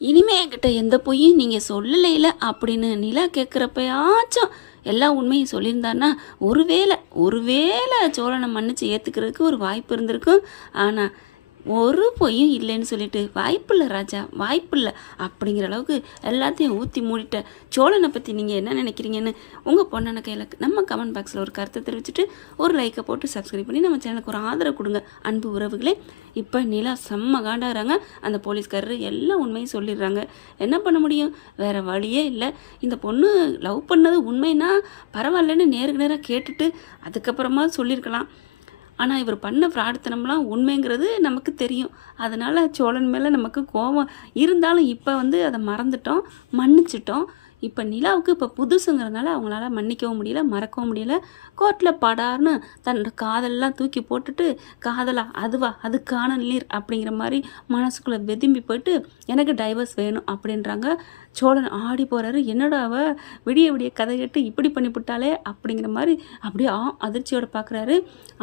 இனிமே என்கிட்ட எந்த பொய்யும் நீங்கள் சொல்லலைல அப்படின்னு நிலா கேட்குறப்பயாச்சும் எல்லா உண்மையும் சொல்லியிருந்தாருன்னா ஒருவேளை ஒருவேளை சோழனை மன்னிச்சு ஏற்றுக்கிறதுக்கு ஒரு வாய்ப்பு இருந்திருக்கும். ஆனால் ஒரு பொய்யும் இல்லைன்னு சொல்லிட்டு வாய்ப்பில்லை ராஜா, வாய்ப்பில்லை அப்படிங்கிற அளவுக்கு எல்லாத்தையும் ஊற்றி மூடிட்ட சோழனை பற்றி நீங்கள் என்ன நினைக்கிறீங்கன்னு உங்கள் பொண்ணான கையில் நம்ம கமெண்ட் பாக்ஸில் ஒரு கருத்தை தெரிவிச்சுட்டு ஒரு லைக்கை போட்டு சப்ஸ்கிரைப் பண்ணி நம்ம சேனலுக்கு ஒரு ஆதரவு கொடுங்க அன்பு உறவுகளே. இப்போ நிலா செம்ம காண்டாகிறாங்க. அந்த போலீஸ்காரர் எல்லாம் உண்மையும் சொல்லிடுறாங்க. என்ன பண்ண முடியும், வேறு வழியே இல்லை. இந்த பொண்ணு லவ் பண்ணது உண்மைன்னா பரவாயில்லன்னு நேருக்கு நேராக கேட்டுட்டு அதுக்கப்புறமா சொல்லியிருக்கலாம். ஆனால் இவர் பண்ண ஃப்ராடுத்தனம்லாம் உண்மைங்கிறது நமக்கு தெரியும். அதனால் சோழன் மேலே நமக்கு கோபம் இருந்தாலும் இப்போ அதை மறந்துட்டோம், மன்னிச்சிட்டோம். இப்போ நிலாவுக்கு இப்போ புதுசுங்கிறதுனால அவங்களால மன்னிக்கவும் முடியல, மறக்கவும் முடியல. கோர்ட்டில் படார்னு தன்னோட காதலெலாம் தூக்கி போட்டுட்டு காதலா அதுவா அது காணல் நீர் அப்படிங்கிற மாதிரி மனசுக்குள்ளே வெதும்பி போயிட்டு எனக்கு டைவர்ஸ் வேணும் அப்படின்றாங்க. சோழன் ஆடி போகிறாரு. என்னடா அவ விடிய விடிய கதை கேட்டு இப்படி பண்ணிவிட்டாலே அப்படிங்கிற மாதிரி அப்படியே அதிர்ச்சியோடு பார்க்குறாரு.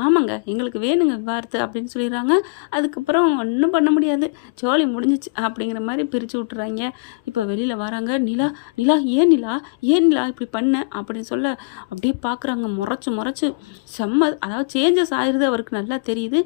ஆமாங்க, எங்களுக்கு வேணுங்க விவாகரத்து அப்படின்னு சொல்லிடுறாங்க. அதுக்கப்புறம் ஒன்றும் பண்ண முடியாது, சோழி முடிஞ்சிச்சு அப்படிங்கிற மாதிரி பிரித்து விட்டுறாங்க. இப்போ வெளியில் வராங்க. நிலா நிலா ஏன் நிலா ஏன் நிலா இப்படி பண்ண அப்படின்னு சொல்ல அப்படியே பார்க்குறாங்க. முறைச்சு செம்ம, அதாவது சேஞ்சஸ் ஆகிடுது அவருக்கு நல்லா தெரியுது.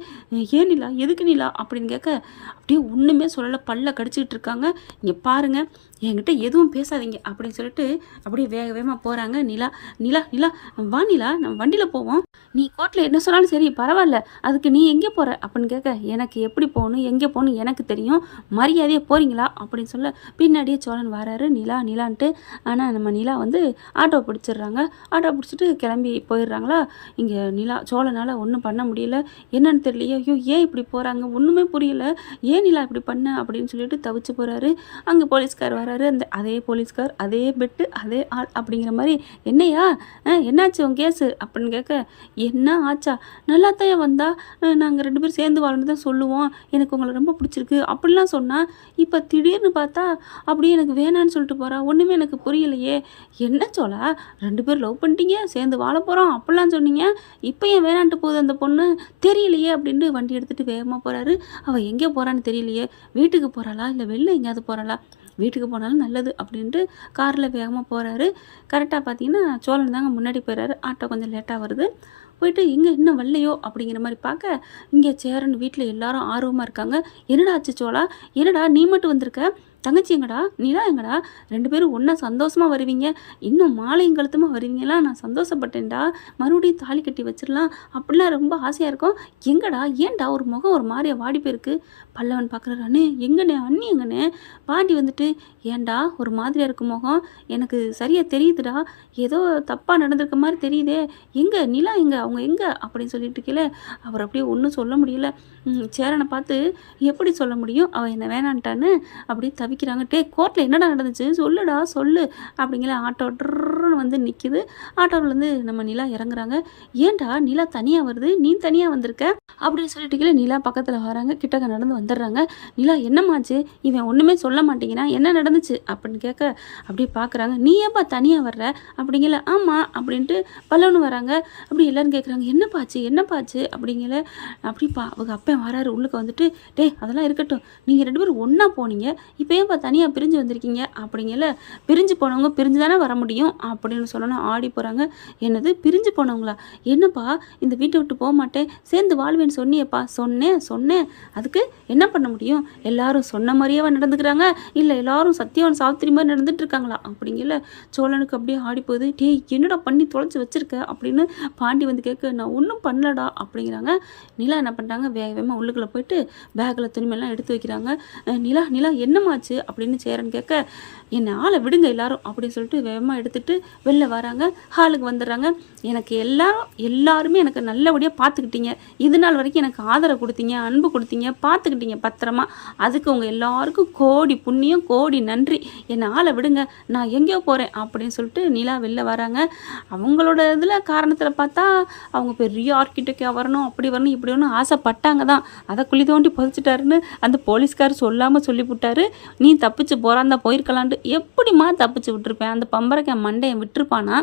ஏன் நிலா எதுக்கு நிலா அப்படின்னு கேட்க அப்படியே ஒன்றுமே சொல்லலை, பல்ல கடிச்சிக்கிட்டு இருக்காங்க. இங்கே பாருங்கள், என்கிட்ட எதுவும் பேசாதீங்க அப்படின்னு சொல்லிட்டு அப்படியே வேக வேகமாக போகிறாங்க. நிலா நிலா நிலா வா நிலா, நம்ம வண்டியில் போவோம், நீ கோர்ட்டில் என்ன சொன்னாலும் சரி பரவாயில்ல, அதுக்கு நீ எங்கே போகிற அப்படின்னு கேட்க எனக்கு எப்படி போகணும் எங்கே போகணும் எனக்கு தெரியும், மரியாதையாக போகிறீங்களா அப்படின்னு சொல்ல பின்னாடியே சோழன் வராரு. நிலா நிலான்ட்டு. ஆனால் நம்ம நிலா ஆட்டோ பிடிச்சிடுறாங்க. ஆட்டோ பிடிச்சிட்டு கிளம்பி போயிடுறாங்களா. இங்கே நிலா சோழனால் ஒன்றும் பண்ண முடியல, என்னன்னு தெரியலையே, ஐயோ ஏன் இப்படி போகிறாங்க ஒன்றுமே புரியல, ஏன் நிலா இப்படி பண்ண அப்படின்னு சொல்லிட்டு தவிச்சு போகிறாரு. அங்கே போலீஸ்கார் வராரு. அதே போலீஸ்கார், அதே பெட்டு, அதே ஆள் அப்படிங்கிற மாதிரி என்னையா என்னாச்சு உன் கேஸு அப்படின்னு கேட்க என்ன ஆச்சா, நல்லாத்தையா வந்தா நாங்கள் 2 பேரும் சேர்ந்து வாழ்ந்து தான் சொல்லுவோம், எனக்கு உங்களை ரொம்ப பிடிச்சிருக்கு அப்படிலாம் சொன்னால் இப்போ திடீர்னு பார்த்தா அப்படியே எனக்கு வேணான்னு சொல்லிட்டு போகிறா, ஒன்றுமே எனக்கு புரியலையே, என்ன சோழா 2 பேர் லவ் பண்ணிட்டீங்க சேர்ந்து வாழ போகிறோம் அப்படிலாம் சொன்னீங்க, இப்போ ஏன் வேணான்ட்டு போகுது அந்த பொண்ணு தெரியலையே அப்படின்ட்டு வண்டி எடுத்துகிட்டு வேகமாக போகிறாரு. அவள் எங்கே போகிறான்னு தெரியலையே, வீட்டுக்கு போகிறாளா இல்லை வெளில எங்கேயாவது போகிறாளா, வீட்டுக்கு போனாலும் நல்லது அப்படின்ட்டு காரில் வேகமாக போகிறாரு. கரெக்டாக பார்த்தீங்கன்னா சோழன் தாங்க முன்னாடி போயிடுறாரு. ஆட்டோ கொஞ்சம் லேட்டாக வருது. போயிட்டு இங்கே இன்னும் வரலையோ அப்படிங்கிற மாதிரி பார்க்க இங்கே சேரன் வீட்டில் எல்லாரும் ஆர்வமாக இருக்காங்க. என்னடா ஆச்சு சோழா, என்னடா நீ மட்டும் வந்திருக்க, தங்கச்சி எங்கடா, நிலா எங்கடா, 2 பேரும் ஒன்றா சந்தோஷமாக வருவீங்க, இன்னும் மாலையும் கழுத்துமாக வருவீங்களா, நான் சந்தோஷப்பட்டேன்டா, மறுபடியும் தாலி கட்டி வச்சிடலாம் அப்படிலாம் ரொம்ப ஆசையாக இருக்கும், எங்கடா ஏன்டா ஒரு முகம் ஒரு மாதிரியா வாடி போயிருக்கு. பல்லவன் பார்க்குறாரு. அண்ணே எங்கண்ணே, அண்ணி எங்கண்ணே. பாட்டி ஏன்டா ஒரு மாதிரியாக இருக்கும் முகம், எனக்கு சரியாக தெரியுதுடா, ஏதோ தப்பாக நடந்திருக்க மாதிரி தெரியுதே, எங்கே நிலா எங்கே, அவங்க எங்கே அப்படின்னு சொல்லிட்டு இருக்கல. அவர் அப்படியே ஒன்றும் சொல்ல முடியல. சேரனை பார்த்து எப்படி சொல்ல முடியும், அவள் என்ன வேணான்ட்டான்னு அப்படியே தவிக்கிறாங்க. கோர்ட்டில் என்னடா நடந்துச்சு சொல்லுடா சொல்லு அப்படிங்கிற. ஆட்டோ ட்ருன்னு நிற்கிது. ஆட்டோவிலேருந்து நம்ம நிலா இறங்குறாங்க. ஏன்டா நிலா தனியாக வருது, நீ தனியாக வந்திருக்க அப்படின்னு சொல்லிட்டு நிலா பக்கத்தில் வராங்க. கிட்டக்க நடந்து வந்துடுறாங்க. நிலா என்னமாச்சு, இவன் ஒன்றுமே சொல்ல மாட்டேங்கிறான், என்ன நடந்துச்சு அப்படின்னு கேட்க அப்படியே பார்க்குறாங்க. நீ ஏப்பா தனியாக வர்ற அப்படிங்கல. ஆமாம் அப்படின்ட்டு பல்லவனு வராங்க. அப்படி எல்லோரும் கேட்குறாங்க என்னப்பாச்சு அப்படிங்கல. அப்படிப்பா அவங்க அப்பா வராரு உள்ளுக்கு அதெல்லாம் இருக்கட்டும், நீங்கள் 2 பேரும் ஒன்றா போனீங்க, இப்போ ஏன்ப்பா தனியாக பிரிஞ்சு வந்திருக்கீங்க அப்படிங்கல. பிரிஞ்சு போனவங்க பிரிஞ்சு தானே வர முடியும் அப்படின்னு சொல்லணும். ஆடி போகிறாங்க. என்னது பிரிஞ்சு போனவங்களா, என்னப்பா இந்த வீட்டை விட்டு போக மாட்டேன் சேர்ந்து வாழ்வேன்னு சொன்னியப்பா. சொன்னேன் அதுக்கு என்ன பண்ண முடியும், எல்லாரும் சொன்ன மாதிரியே நடந்துக்கிறாங்க, இல்லை எல்லாரும் சத்தியவான் சாவித்திரி மாதிரி நடந்துட்டு இருக்காங்களா அப்படிங்கல. சோழனுக்கு அப்படியே ஆடி போகுது. என்னடா பண்ணி தொலைச்சி வச்சிருக்க அப்படின்னு பாண்டி கேட்க, நான் ஒன்றும் பண்ணலடா அப்படிங்கிறாங்க. நிலா என்ன பண்ணுறாங்க, வேகமாக உள்ளுக்குள்ளே போயிட்டு பேக்கில் துணிமெல்லாம் எடுத்து வைக்கிறாங்க. நிலா என்னமாச்சு அப்படின்னு சேரன் கேட்க, என்னை ஆளை விடுங்க எல்லாரும் அப்படின்னு சொல்லிட்டு வேகமாக எடுத்துகிட்டு வெளில வராங்க. ஹாலுக்கு வந்துடுறாங்க. எனக்கு எல்லாருமே எனக்கு நல்லபடியாக பார்த்துக்கிட்டீங்க, இது நாள் வரைக்கும் எனக்கு ஆதரவு கொடுத்தீங்க, அன்பு கொடுத்தீங்க, பார்த்துக்கிட்டீங்க பத்திரமா, அதுக்கு உங்கள் எல்லாருக்கும் கோடி புண்ணியம் கோடி நன்றி, என்னை ஆளை விடுங்க நான் எங்கேயோ போகிறேன் அப்படின்னு சொல்லிட்டு நிலா வெளில வராங்க. அவங்களோட இதில் காரணத்தில் பார்த்தா அவங்க பெரிய ஆர்கிடெக்டாக வரணும், அப்படி வரணும் இப்படி வரணும் ஆசைப்பட்டாங்க தான், அதை குழி தோண்டி புதைச்சிட்டாருன்னு அந்த போலீஸ்கார் சொல்லாமல் சொல்லிவிட்டாரு. நீ தப்பிச்சு போகிறாந்தா போயிருக்கலான்ட்டு. எப்படிம்மா தப்பிச்சு விட்டுருப்பேன்? அந்த பம்பரக்காய் மண்டையன் விட்டுருப்பானா?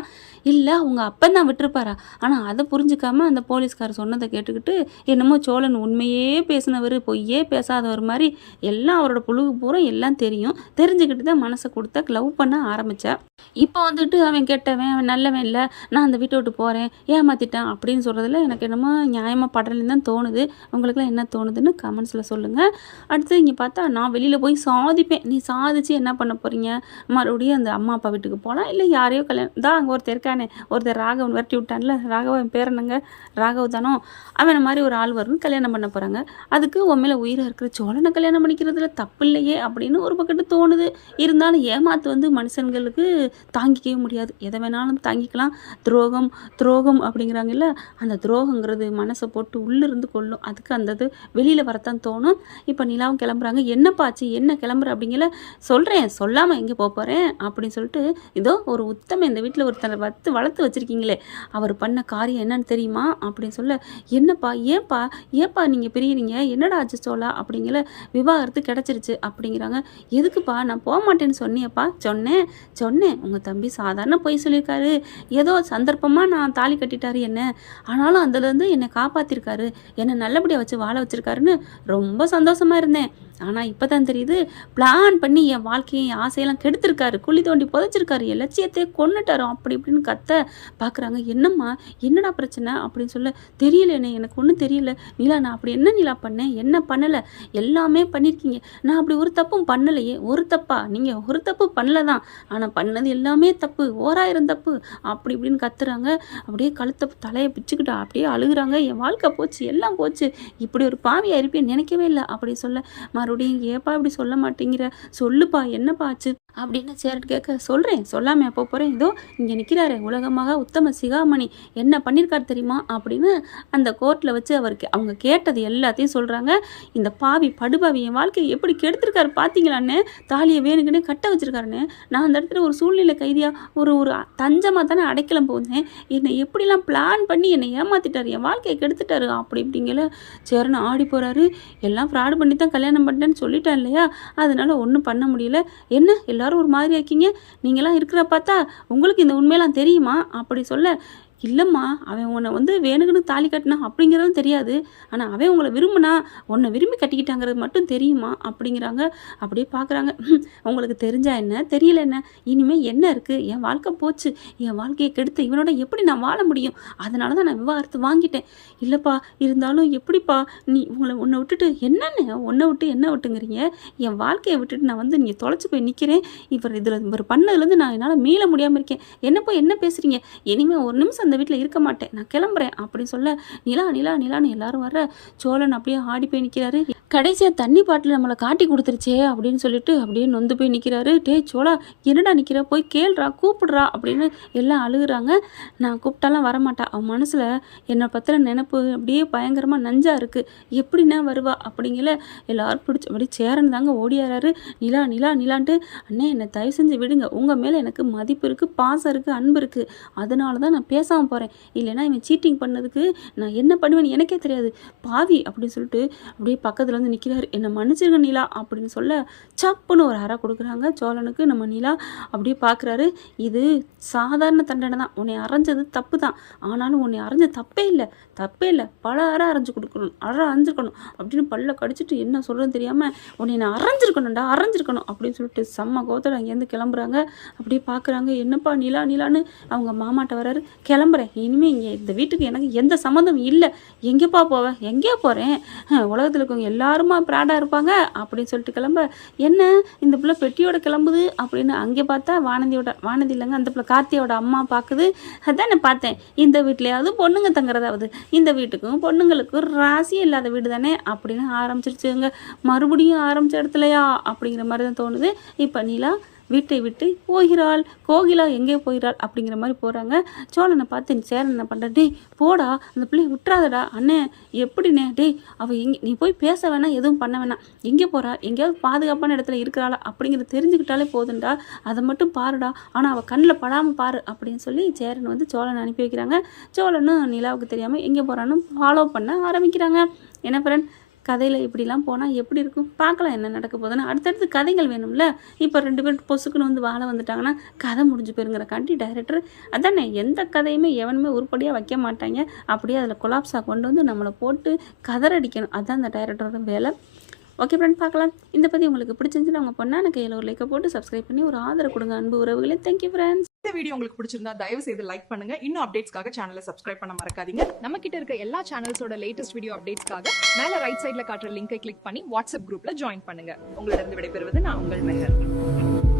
இல்லை அவங்க அப்பன் தான் விட்டுருப்பாரா? ஆனால் அதை புரிஞ்சுக்காம அந்த போலீஸ்காரர் சொன்னதை கேட்டுக்கிட்டு என்னமோ சோழன் உண்மையே பேசினவர், பொய்யே பேசாதவர் மாதிரி எல்லாம் அவரோட புழுகு பூரா எல்லாம் தெரியும். தெரிஞ்சுக்கிட்டு தான் மனசை கொடுத்தா லவ் பண்ண ஆரம்பித்தா. இப்போ வந்துட்டு அவன் கெட்டவன், அவன் நல்லவன் இல்லை, நான் அந்த வீட்டை விட்டு போகிறேன், ஏமாற்றிட்டான் அப்படின்னு சொல்கிறதுல எனக்கு என்னமோ நியாயமாக படலன்னு தான் தோணுது. உங்களுக்குலாம் என்ன தோணுதுன்னு கமெண்ட்ஸில் சொல்லுங்கள். அடுத்து இங்கே பார்த்தா நான் வெளியில் போய் சாதிப்பேன். நீ சாதிச்சு என்ன பண்ண போகிறீங்க? மறுபடியும் அந்த அம்மா அப்பா வீட்டுக்கு போகலாம், இல்லை யாரையோ கல்யாணம் தான் அங்கே ஒருத்தர் இருக்கானே, ஒருத்தர் ராகவன் விரட்டி விட்டான்ல, ராகவன் பேர் என்னங்க, ராகவ் தானோ, அவனை மாதிரி ஒரு ஆள் வரும்னு கல்யாணம் பண்ண போகிறாங்க. அதுக்கு உன் மேலே உயிராக இருக்கிற சோழனை கல்யாணம் பண்ணிக்கிறதுல தப்பு இல்லையே அப்படின்னு ஒரு பக்கத்து தோணுது. இருந்தாலும் ஏமாத்து வந்து மனுஷங்களுக்கு தாங்கிக்கவே முடியாது. எதை வேணாலும் தாங்கிக்கலாம். துரோகம் துரோகம் அப்படிங்கிறாங்கல்ல, அந்த துரோகங்கிறது மனசை போட்டு உள்ளிருந்து கொள்ளும். அதுக்கு அந்த இது வெளியில் வரத்தான் தோணும். இப்போ நிலாவும் கிளம்புறாங்க. என்னப்பாச்சு, என்ன கிளம்புற அப்படிங்கிற சொல்கிறேன், சொல்லாமல் எங்கே போகிறேன் அப்படின்னு சொல்லிட்டு, இதோ ஒரு உத்தம இந்த வீட்டில் ஒருத்தரை வளர்த்து வச்சுருக்கீங்களே, அவர் பண்ண காரியம் என்னன்னு தெரியுமா அப்படின்னு சொல்ல, என்னப்பா ஏன்பா ஏன்பா நீங்கள் பிரியிறீங்க, என்னடா ஆச்சு சோழா அப்படிங்கிற, விவாகரத்து கிடச்சிருச்சு அப்படிங்கிறாங்க. எதுக்குப்பா, நான் போக மாட்டேன்னு சொன்னியப்பா? சொன்னேன் உங்கள் தம்பி சாதாரண பொய் சொல்லியிருக்காரு, ஏதோ சந்தர்ப்பமாக நான் தாலி கட்டிட்டாரு என்ன, ஆனாலும் அதுலேருந்து என்னை காப்பாற்றிருக்காரு, என்னை நல்லபடியாக வச்சு வாழ வச்சுருக்காருன்னு ரொம்ப சந்தோஷமாக இருந்தேன். ஆனால் இப்போ தான் தெரியுது, பிளான் பண்ணி என் வாழ்க்கையை என் ஆசையெல்லாம் கெடுத்திருக்காரு, குழி தோண்டி புதைச்சிருக்காரு, என் லட்சியத்தையே கொன்னுட்டாரோ அப்படி இப்படின்னு கத்த பார்க்குறாங்க. என்னம்மா என்னடா பிரச்சனை அப்படின்னு சொல்ல, தெரியலண்ணே, எனக்கு ஒன்றும் தெரியல நிலா, நான் அப்படி என்ன நிலா பண்ணேன், என்ன பண்ணலை, எல்லாமே பண்ணியிருக்கீங்க, நான் அப்படி ஒரு தப்பும் பண்ணலையே. ஒரு தப்பா? நீங்கள் ஒரு தப்பு பண்ணல தான், ஆனால் பண்ணது எல்லாமே தப்பு, 1000 தப்பு அப்படி இப்படின்னு கத்துறாங்க. அப்படியே கழுத்தை தலையை பிச்சுக்கிட்டா அப்படியே அழுகுறாங்க. என் வாழ்க்கை போச்சு, எல்லாம் போச்சு, இப்படி ஒரு பாவியாக இருப்பேன்னு நினைக்கவே இல்லை அப்படி சொல்ல, மறுபடியும் ஏப்பா இப்படி சொல்ல மாட்டேங்கிற, சொல்லுப்பா என்னப்பா ஆச்சு அப்படின்னு சேரட் கேட்க, சொல்கிறேன் சொல்லாமல் எப்போ போகிறேன், இதோ இங்கே நிற்கிறாரு உலகமாக உத்தம சிகாமணி, என்ன பண்ணியிருக்காரு தெரியுமா அப்படின்னு அந்த கோர்ட்டில் வச்சு அவங்க கேட்டது எல்லாத்தையும் சொல்கிறாங்க. இந்த பாவி படுபாவி என் வாழ்க்கையை எப்படி கெடுத்திருக்காரு பார்த்தீங்களான்னு, தாலியை வேணுக்குன்னே கட்ட வச்சுருக்காருன்னு, நான் அந்த இடத்துல ஒரு சூழ்நிலை கைதியாக ஒரு தஞ்சமாக தானே அடைக்கலம் போனேன், என்னை எப்படிலாம் பிளான் பண்ணி என்னை ஏமாற்றிட்டாரு, என் வாழ்க்கையை கெடுத்துட்டாரு அப்படி இப்படிங்கல. சேரன் ஆடி போகிறாரு. எல்லாம் ஃப்ராடு பண்ணி தான் கல்யாணம் பண்ணிட்டேன்னு சொல்லிட்டேன் இல்லையா, அதனால ஒன்றும் பண்ண முடியல. என்ன எல்லாரும் ஒரு மாதிரி ஆக்கிங்க, நீங்களாம் இருக்கிற பார்த்தா உங்களுக்கு இந்த உண்மையெல்லாம் தெரியுமா அப்படி சொல்ல, இல்லைம்மா அவன் உன்னை வந்து வேணுக்குன்னு தாலி கட்டினா அப்படிங்கிறதும் தெரியாது, ஆனால் அவன் உங்களை விரும்பினா உன்னை விரும்பி கட்டிக்கிட்டாங்கிறது மட்டும் தெரியுமா அப்படிங்கிறாங்க. அப்படியே பார்க்குறாங்க. உங்களுக்கு தெரிஞ்சா என்ன தெரியல என்ன, இனிமேல் என்ன இருக்குது, என் வாழ்க்கை போச்சு, என் வாழ்க்கையை கெடுத்து இவனோட எப்படி நான் வாழ முடியும், அதனால தான் நான் விவாகரத்து வாங்கிட்டேன். இல்லைப்பா இருந்தாலும் எப்படிப்பா, நீ உன்னை விட்டுட்டு என்னென்ன, உன்னை விட்டு என்ன விட்டுங்கிறீங்க, என் வாழ்க்கையை விட்டுட்டு நான் வந்து நீங்கள் தொலைச்சி போய் நிற்கிறேன், இவர் பண்ணதுலேருந்து நான் என்னால் மீள முடியாமல் இருக்கேன், என்னப்போ என்ன பேசுகிறீங்க, இனிமேல் ஒரு நிமிஷம் அந்த வீட்டில் இருக்க மாட்டேன், நான் கிளம்புறேன் அப்படின்னு சொல்ல, நிலான்னு எல்லாரும் வர்ற, சோழன் அப்படியே ஆடி போய் நிற்கிறாரு. கடைசியாக தண்ணி பாட்டில் நம்மளை காட்டி கொடுத்துருச்சே அப்படின்னு சொல்லிட்டு அப்படியே நொந்து போய் நிற்கிறாரு. டே சோழா என்னடா நிற்கிற, போய் கேள்றா, கூப்பிடுறா அப்படின்னு எல்லாம் அழுகுறாங்க. நான் கூப்பிட்டாலாம் வரமாட்டா, அவன் மனசில் என்னை பற்றின நினப்பு அப்படியே பயங்கரமாக நஞ்சாக இருக்குது, எப்படின்னா வருவா அப்படிங்கல. எல்லாரும் பிடிச்சி அப்படி சேரன் தாங்க ஓடியாராரு. நிலான்ட்டு, அண்ணே என்னை தயவு செஞ்சு விடுங்க, உங்கள் மேலே எனக்கு மதிப்பு இருக்குது, பாசம் இருக்குது, அன்பு இருக்குது, அதனால தான் நான் பேசாமல் போகிறேன், இல்லைனா இவன் சீட்டிங் பண்ணதுக்கு நான் என்ன பண்ணுவேன்னு எனக்கே தெரியாது, பாவி அப்படின்னு சொல்லிட்டு அப்படியே பக்கத்தில் வந்து நிற்கிறாரு. என்னை மன்னிச்சிருங்க நிலா அப்படின்னு சொல்ல, சப்புன்னு ஒரு அறை கொடுக்குறாங்க சோழனுக்கு. நம்ம நிலா அப்படியே பார்க்குறாரு. இது சாதாரண தண்டனை தான், உன்னை அரைஞ்சது தப்பு தான், ஆனாலும் உன்னை அரைஞ்ச தப்பே இல்லை பல அறை அரைஞ்சிருக்கணும் அப்படின்னு பல்ல கடிச்சிட்டு என்ன சொல்கிறேன்னு தெரியாமல், உன்னை நான் அரைஞ்சிருக்கணும் அப்படின்னு சொல்லிட்டு செம்ம கோத்தோட அங்கேருந்து கிளம்புறாங்க. அப்படியே பார்க்குறாங்க. என்னப்பா நிலான்னு அவங்க மாமாட்ட வராரு. கிளம்புறேன், இனிமேல் இங்கே இந்த வீட்டுக்கு எனக்கு எந்த சம்மந்தம் இல்லை, எங்கேப்பா போவேன், எங்கேயா போகிறேன், உலகத்தில் இருக்கவங்க எல்லாருமா ப்ராடாக இருப்பாங்க அப்படின்னு சொல்லிட்டு கிளம்ப, என்ன இந்த பிள்ளை பெட்டியோட கிளம்புது அப்படின்னு அங்கே பார்த்தா வானதி இல்லைங்க, அந்த பிள்ளை கார்த்தியோட அம்மா பார்க்குது. அதான் நான் பார்த்தேன், இந்த வீட்லையாவது பொண்ணுங்க தங்குறதாவது, இந்த வீட்டுக்கும் பொண்ணுங்களுக்கும் ராசி இல்லாத வீடு தானே அப்படின்னு ஆரம்பிச்சிருச்சுங்க. மறுபடியும் ஆரம்பித்த இடத்துலையா அப்படிங்கிற மாதிரி தான் தோணுது. இப்போ நிலா வீட்டை விட்டு போகிறாள், கோகிலா எங்கே போகிறாள் அப்படிங்கிற மாதிரி போகிறாங்க. சோழனை பார்த்து சேரன் என்ன பண்ணுற, டேய் போடா அந்த பிள்ளையை விட்டுறாதடா, அண்ணே எப்படிண்ணே, டேய் அவள் எங்கே, நீ போய் பேச வேணாம், எதுவும் பண்ண வேணாம், எங்கே போகிறா, எங்கேயாவது பாதுகாப்பான இடத்துல இருக்கிறாளா அப்படிங்கிறத தெரிஞ்சுக்கிட்டாலே போதுண்டா, அதை மட்டும் பாருடா, ஆனால் அவள் கண்ணில் படாமல் பாரு அப்படின்னு சொல்லி சேரன் வந்து சோழனை அனுப்பி வைக்கிறாங்க. சோழனும் நிலாவுக்கு தெரியாமல் எங்கே போகிறான்னு ஃபாலோ பண்ண ஆரம்பிக்கிறாங்க. என்ன ஃப்ரெண்ட், கதையில் இப்படிலாம் போனால் எப்படி இருக்கும், பார்க்கலாம் என்ன நடக்க போகுதுன்னு. அடுத்தடுத்து கதைகள் வேணும்ல. இப்போ 2 பேர் பொசுக்குன்னு வந்து வாழ வந்துட்டாங்கன்னா கதை முடிஞ்சு போயிருங்கிறக்காண்டி டைரக்டர் அதானே, எந்த கதையுமே எவனுமே உருப்படியாக வைக்க மாட்டாங்க. அப்படியே அதில் கொலாப்ஸாக கொண்டு வந்து நம்மளை போட்டு கதறடிக்கணும். அதுதான் அந்த டைரக்டரோட வேலை. ஓகே ஃப்ரெண்ட், பார்க்கலாம். இந்த பற்றி உங்களுக்கு பிடிச்சிருந்துச்சுன்னா உங்கள் பொண்ணான கையில் ஒரு லைக்கை போட்டு சப்ஸ்கிரைப் பண்ணி ஒரு ஆதரவு கொடுங்க அன்பு உறவுகளே. Thank you friends. இந்த வீடியோ உங்களுக்கு பிடிச்சிருந்தா தயவு செய்து லைக் பண்ணுங்க. இன்னும் அப்டேட்ஸ்க்காக சேனலை சப்ஸ்கிரைப் பண்ண மறக்காதீங்க. நம்ம கிட்ட இருக்க எல்லா சேனல்ஸோட லேட்டஸ்ட் வீடியோ அப்டேட்ஸ்க்காக மேல ரைட் சைடுல காட்டுற லிங்கை கிளிக் பண்ணி வாட்ஸ்அப் குரூப்ல ஜாயின் பண்ணுங்க. உங்களிடம் விடைபெறுவது நான் உங்கள் மெஹர்.